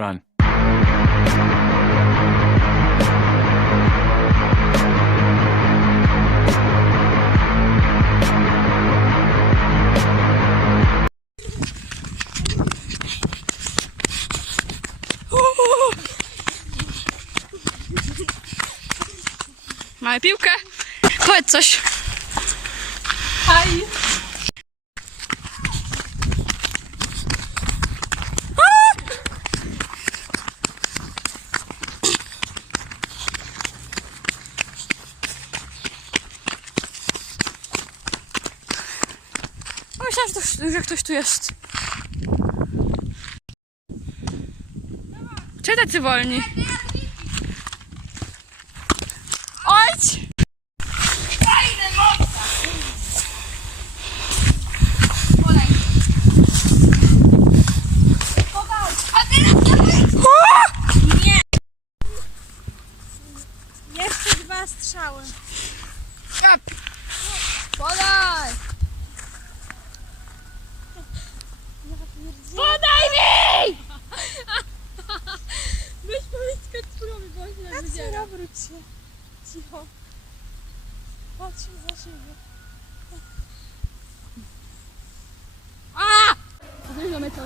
Run. Mamy piłkę. Powiedz coś. O, Myślałam, że, to, że ktoś tu jest. Czy tacy wolni? Ojć! Jeszcze dwa strzały. Kap! Podaj! Podaj mi! Weź powiedz Kacpurowi, bo on się tak się. Cicho. Patrzmy za siebie. A! Zryzamy to.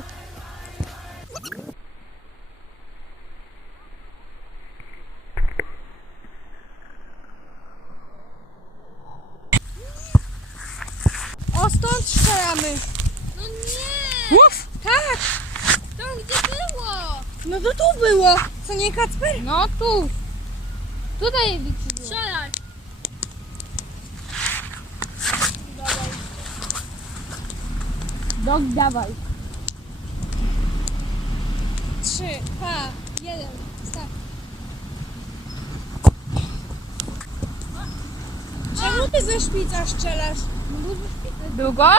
O, stąd strzelamy. No nie! Uf! Tak. Tam gdzie było! No to tu było. Co nie Kacper? No tu! Tutaj widzisz. Strzelaj! Dog dawaj. Trzy, dwa, jeden. Start. Czemu ty ze szpica strzelasz? Był gol?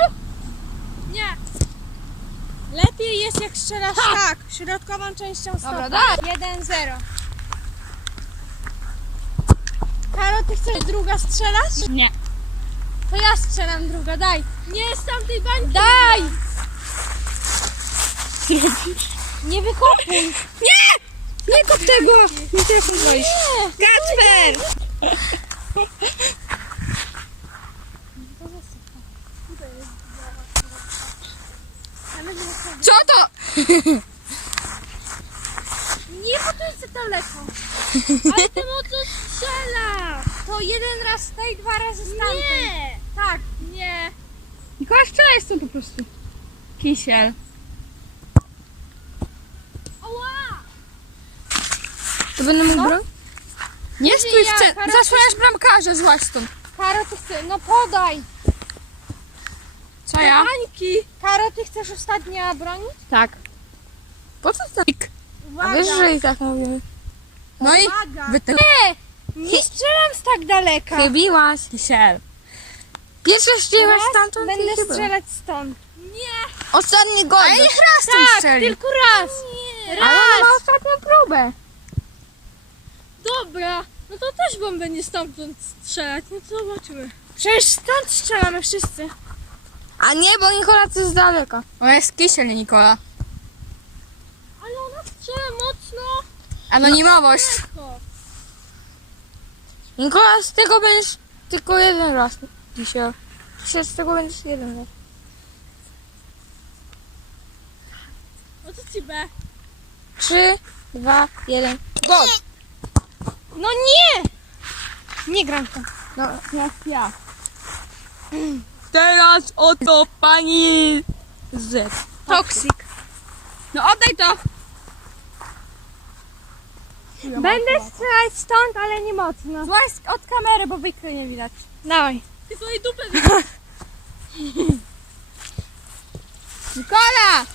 Nie. Lepiej jest jak strzelasz tak, środkową częścią stopu. Dobra, daj. 1-0. Karo, ty chcesz druga strzelać? Nie. To ja strzelam druga, daj. Nie, z tamtej bańki. Daj! Nie wykopuj. Nie kop tego! Nie mi wejść. Kacper! Co to? Nie, bo to jest za daleko. Ale ty mocno strzela. To jeden raz z tej, dwa razy z tamtej. Nie! Tak, nie. Nikola strzela jest to po prostu. Kisiel. Oła! To będę mógł broń? Nie stój ja, w ce... Karol, Zasłaniasz bramkarza, złaź stąd. Karo, ty chcesz, no podaj. Co ja? Bańki. Karo, ty chcesz ostatnia bronić? Tak. Po co tak? A Uwaga. wiesz, że i tak mówimy. No i Uwaga. wy ten... Nie strzelam z tak daleka. Chybiłaś. Kisiel. Pierwsze strzeliłaś stamtąd Będę i chyba. strzelać stąd. Nie. Ostatni gol. Ale niech raz Tak, strzeli. tylko raz. Ale ona ma ostatnią próbę. Dobra. No to też wam będzie stamtąd strzelać. No to zobaczymy. Przecież stąd strzelamy wszyscy. A nie, bo Nikola to jest daleko. Ona jest Kisiel, nie Nikola. Ale ona strzela mocno. Anonimowość. O, Nikola, z tego będziesz tylko jeden raz. Kisiel. Kisiel, z tego będziesz jeden raz. No to ci B. Trzy, dwa, jeden. Gol. No nie! Nie gram to. No, jak ja. Teraz oto pani Z. Toxic. No oddaj to. Będę strzelać stąd, ale nie mocno. Złaź od kamery, bo wykry nie widać. Dawaj. Ty swojej dupę Nikola!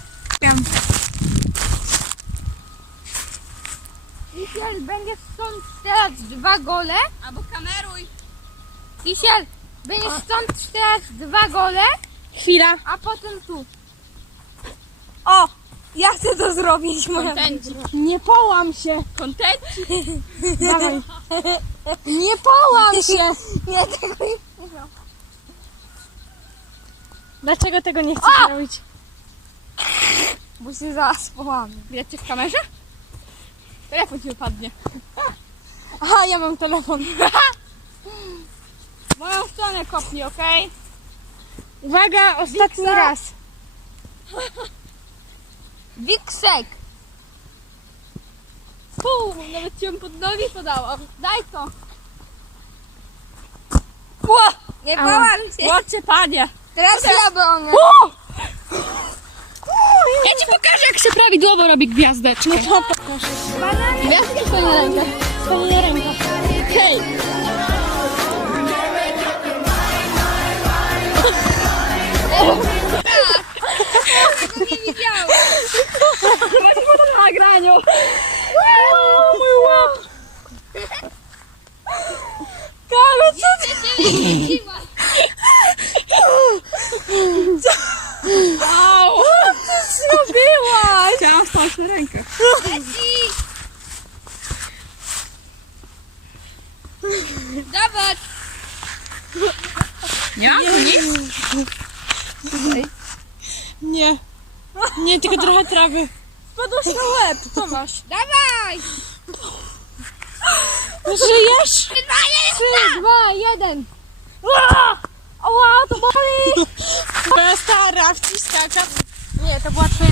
Kisiel, będziesz stąd strzelać dwa gole. Albo kameruj! Kisiel, będziesz stąd strzelać dwa gole, Chwila. a potem tu. O! Ja chcę to zrobić, moja. Kontencik. Nie połam się. Kontencik! Dawaj. Nie połam się. Nie, tego nie Dlaczego tego nie chcesz robić? Bo się zaraz połamie. Widać cię w kamerze? Telefon ci wypadnie. Aha, ja mam telefon. W moją stronę kopnij, okej? Uwaga, ostatni raz. Wiksek. Pum, nawet ci ją pod nogi podałam. Daj to. Nie Ała. połam się. Ładcie panie. Teraz ja bronię. Ja ci pokażę, jak się prawidłowo robi gwiazdeczkę. Gwiazdkę swoją rękę. Swoją rękę. Hej. Nagraniu. Wow, mój łap. Kalu, co ty? Au. Co ty zrobiłaś? Chciałam spać na rękach. Zobacz. Nie mam nic. Nie. Nie, tylko trochę trawy. Spadłaś na łeb, Tomasz. Dawaj. Żyjesz? Trzy, dwa, jeden. Ała, to boli. Twoja stara wciskaka. Nie, to była twoja